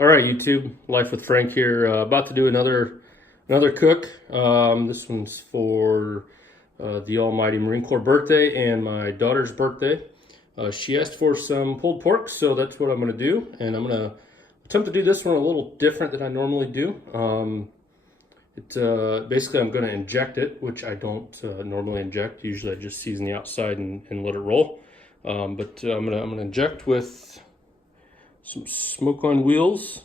All right, YouTube, Life with Frank here. About to do another cook. This one's for the Almighty Marine Corps birthday and my daughter's birthday. She asked for some pulled pork, so that's what I'm going to do. And I'm going to attempt to do this one a little different than I normally do. Basically, I'm going to inject it, which I don't normally inject. Usually, I just season the outside and let it roll. But I'm going to inject with some smoke on wheels,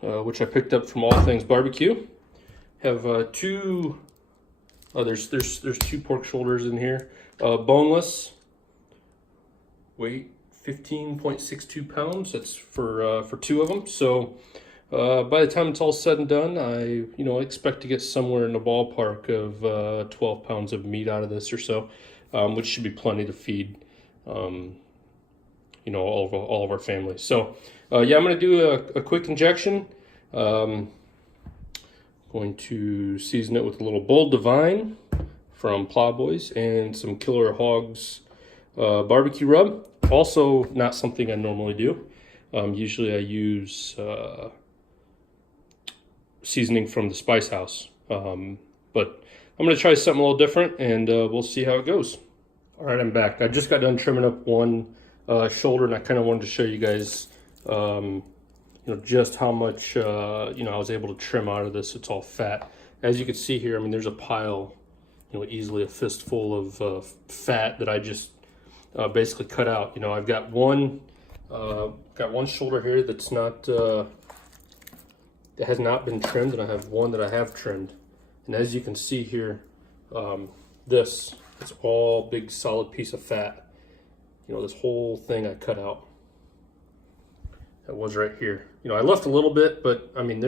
which I picked up from All Things Barbecue. Have there's two pork shoulders in here, boneless, weight 15.62 pounds. That's for two of them. So by the time it's all said and done, I expect to get somewhere in the ballpark of 12 pounds of meat out of this or so, which should be plenty to feed all of our families. So yeah, I'm going to do a quick injection. Going to season it with a little bold Devine from Plowboys and some Killer Hogs barbecue rub. Also not something I normally do. Usually I use seasoning from the Spice House, but I'm going to try something a little different, and we'll see how it goes. All right, I'm back. I just got done trimming up one shoulder, and I kind of wanted to show you guys, just how much, I was able to trim out of this. It's all fat. As you can see here, I mean, there's a pile, easily a fistful of fat that I just basically cut out. I've got one shoulder here that's not, that has not been trimmed, and I have one that I have trimmed. And as you can see here, this is all big solid piece of fat. This whole thing I cut out. That was right here. I left a little bit, but I mean,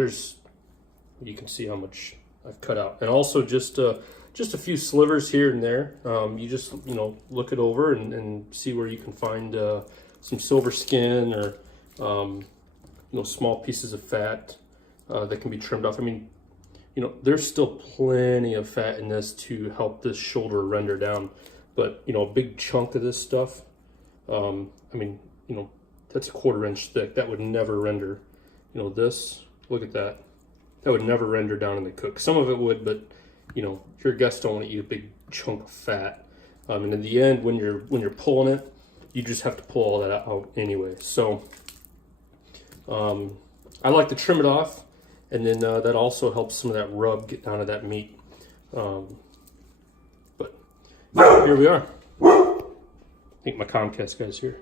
you can see how much I've cut out. And also just a few slivers here and there. You just, look it over and see where you can find some silver skin or, small pieces of fat that can be trimmed off. I mean, there's still plenty of fat in this to help this shoulder render down. But, a big chunk of this stuff, that's a 1/4 inch thick. That would never render. This, look at that. That would never render down in the cook. Some of it would, but your guests don't want to eat a big chunk of fat. And in the end, when you're pulling it, you just have to pull all that out anyway. So I like to trim it off, and then that also helps some of that rub get down to that meat. But here we are. I think my Comcast guy's here.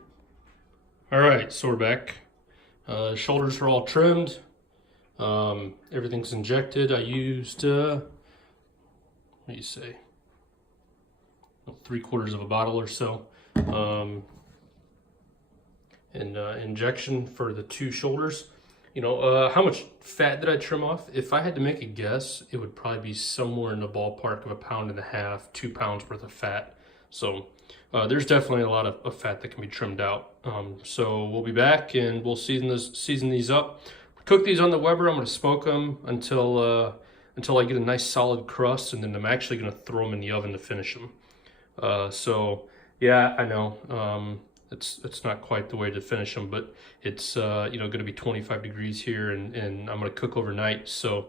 All right, so we're back. Shoulders are all trimmed. Everything's injected. I used, what do you say? 3/4 of a bottle or so. Injection for the two shoulders. How much fat did I trim off? If I had to make a guess, it would probably be somewhere in the ballpark of 1.5 pounds, 2 pounds worth of fat. So there's definitely a lot of fat that can be trimmed out. So we'll be back and we'll season these up. Cook these on the Weber. I'm going to smoke them until I get a nice solid crust, and then I'm actually going to throw them in the oven to finish them. So yeah, I know it's not quite the way to finish them, but it's going to be 25 degrees here, and I'm going to cook overnight. So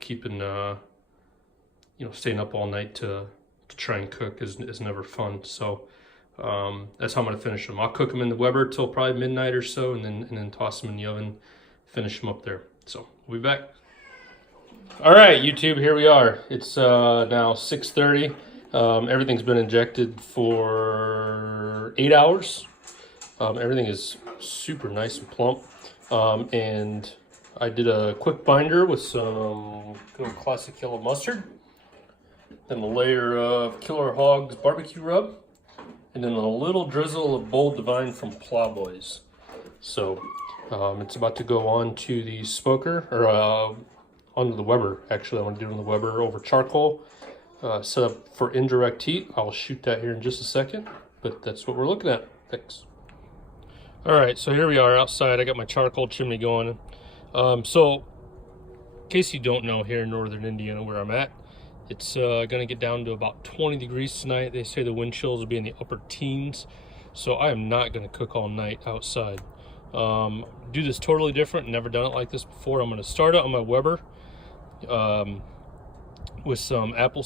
keeping staying up all night to try and cook is never fun. So that's how I'm going to finish them. I'll cook them in the Weber till probably midnight or so, and then toss them in the oven, finish them up there. So we'll be back. All right, YouTube, here we are. It's now 6:30. Everything's been injected for 8 hours. Everything is super nice and plump. And I did a quick binder with some good classic yellow mustard, then a layer of Killer Hogs barbecue rub, and then a little drizzle of bold Devine from Plowboys. So it's about to go on to the smoker, or onto the Weber. Actually, I want to do it on the Weber over charcoal. Set up for indirect heat. I'll shoot that here in just a second, but that's what we're looking at. Thanks. All right, so here we are outside. I got my charcoal chimney going. So in case you don't know, here in northern Indiana where I'm at, it's gonna get down to about 20 degrees tonight. They say the wind chills will be in the upper teens, so I am not gonna cook all night outside. Do this totally different. Never done it like this before. I'm going to start it on my Weber with some apple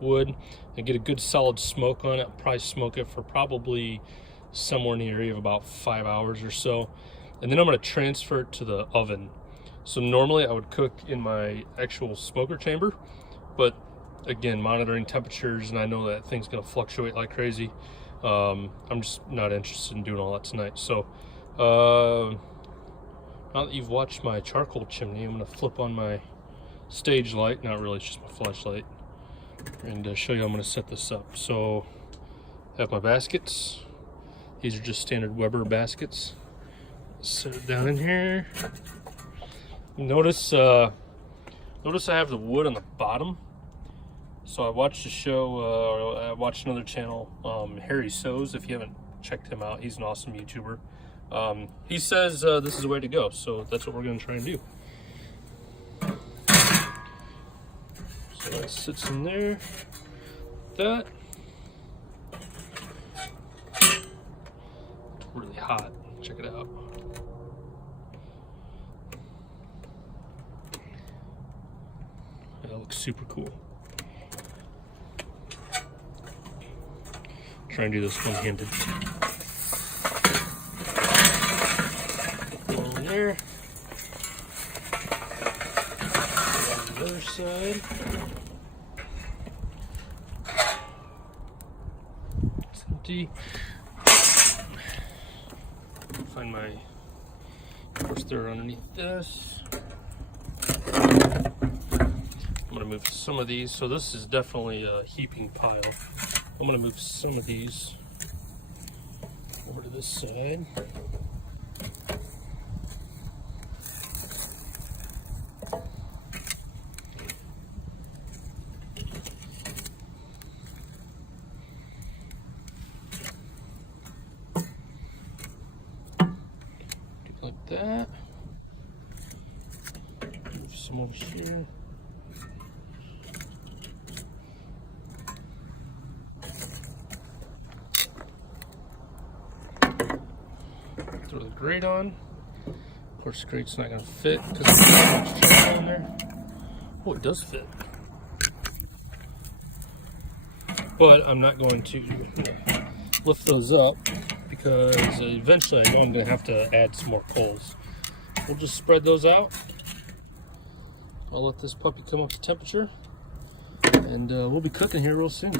wood and get a good solid smoke on it. Probably smoke it for probably somewhere in the area of about 5 hours or so, and then I'm going to transfer it to the oven. So normally I would cook in my actual smoker chamber, but again, monitoring temperatures, and I know that thing's going to fluctuate like crazy. I'm just not interested in doing all that tonight. So now that you've watched my charcoal chimney, I'm going to flip on my stage light. Not really, it's just my flashlight, and show you how I'm going to set this up. So I have my baskets. These are just standard Weber baskets. Set it down in here. Notice I have the wood on the bottom. So I watched a show, I watched another channel, Harry Sews. If you haven't checked him out, he's an awesome YouTuber. He says this is the way to go, so that's what we're going to try and do. So that sits in there. That. It's really hot. Check it out. That looks super cool. Try and do this one-handed. One there. On the other side. It's empty. Find my, of course, they're underneath this. I'm gonna move some of these. So this is definitely a heaping pile. I'm gonna move some of these over to this side. Do like that. Move some over here. Throw the grate on. Of course, the grate's not going to fit because there's too much charcoal in there. Oh, it does fit. But I'm not going to lift those up because eventually I know I'm going to have to add some more coals. We'll just spread those out. I'll let this puppy come up to temperature, and we'll be cooking here real soon.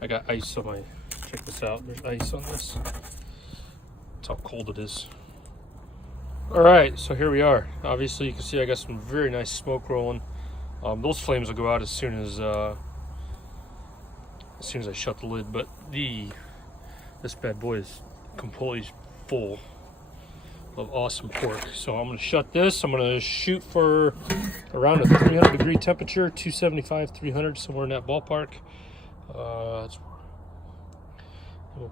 I got ice on my, check this out, there's ice on this. That's how cold it is. All right, so here we are. Obviously you can see I got some very nice smoke rolling. Those flames will go out as soon as I shut the lid, but this bad boy is completely full of awesome pork. So I'm gonna shut this. I'm gonna shoot for around a 300 degree temperature, 275, 300, somewhere in that ballpark. We'll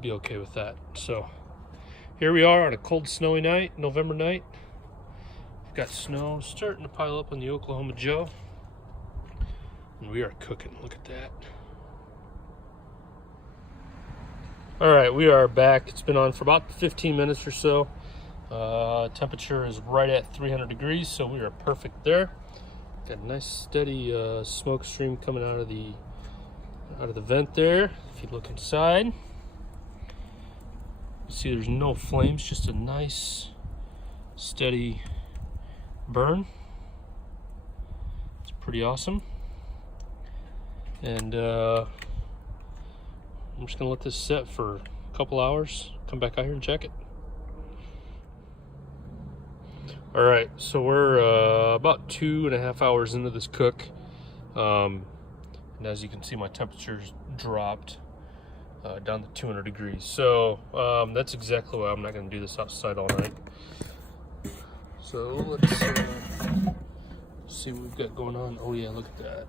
be okay with that. So here we are on a cold, snowy night, November night. We've got snow starting to pile up on the Oklahoma Joe, and we are cooking. Look at that. All right, we are back. It's been on for about 15 minutes or so. Temperature is right at 300 degrees, so we are perfect there. Got a nice steady smoke stream coming out of the vent there. If you look inside, you see there's no flames, just a nice steady burn. It's pretty awesome. And I'm just gonna let this set for a couple hours, come back out here and check it. All right, so we're about 2.5 hours into this cook. And as you can see, my temperature's dropped down to 200 degrees. So that's exactly why I'm not gonna do this outside all night. So let's see what we've got going on. Oh yeah, look at that.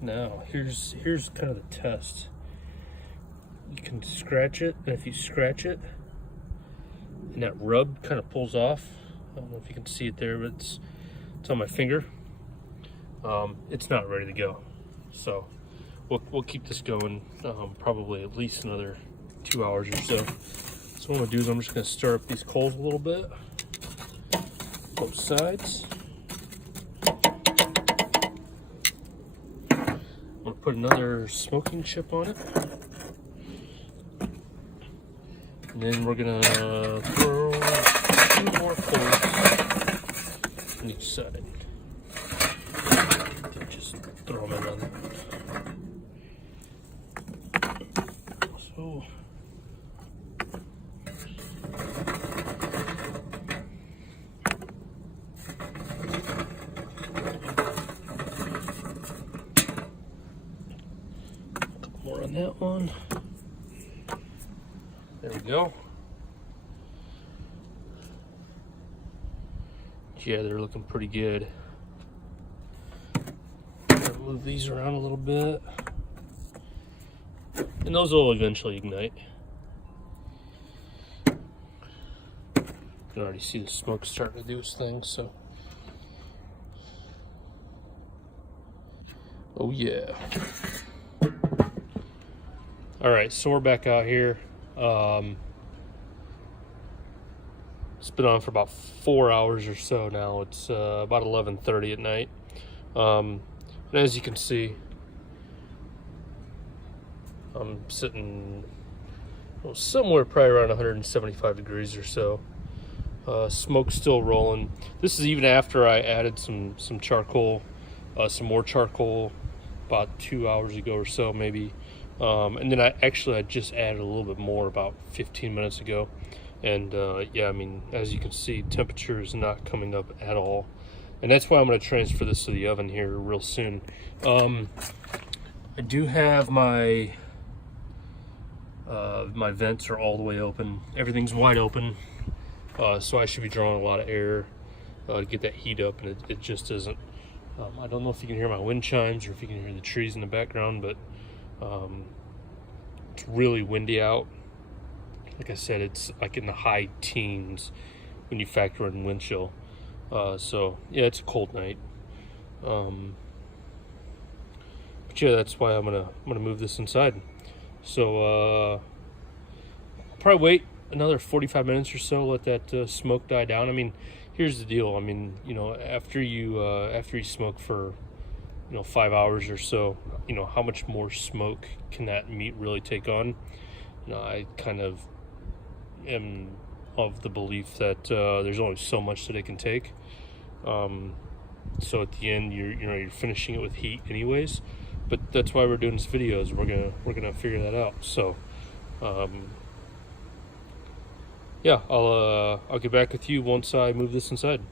Now, here's kind of the test. You can scratch it, and if you scratch it, and that rub kind of pulls off. I don't know if you can see it there, but it's on my finger. It's not ready to go. So we'll keep this going probably at least another 2 hours or so. So what I'm gonna do is I'm just gonna stir up these coals a little bit, both sides. I'm gonna put another smoking chip on it. And then we're gonna throw 2 more coals on each side. Just throw them in on there. So more on that one. There we go. Yeah, they're looking pretty good. Move these around a little bit. And those will eventually ignite. You can already see the smoke starting to do its thing, so. Oh yeah. All right, so we're back out here. It's been on for about 4 hours or so now. It's about 11:30 at night. And as you can see, I'm sitting somewhere probably around 175 degrees or so. Smoke's still rolling. This is even after I added some charcoal, some more charcoal about 2 hours ago or so maybe. And then I just added a little bit more about 15 minutes ago. And yeah, I mean, as you can see, temperature is not coming up at all. And that's why I'm going to transfer this to the oven here real soon. I do have my my vents are all the way open. Everything's wide open. So I should be drawing a lot of air to get that heat up, and it just isn't. I don't know if you can hear my wind chimes or if you can hear the trees in the background, but it's really windy out. Like I said, it's like in the high teens when you factor in wind chill. So yeah, it's a cold night. But yeah, that's why I'm gonna move this inside. So I'll probably wait another 45 minutes or so, let that smoke die down. I mean, here's the deal. I mean, you know, after you smoke for 5 hours or so, how much more smoke can that meat really take on? I kind of am of the belief that there's only so much that it can take. So at the end, you're finishing it with heat anyways. But that's why we're doing this video, is we're gonna figure that out. So yeah, I'll get back with you once I move this inside.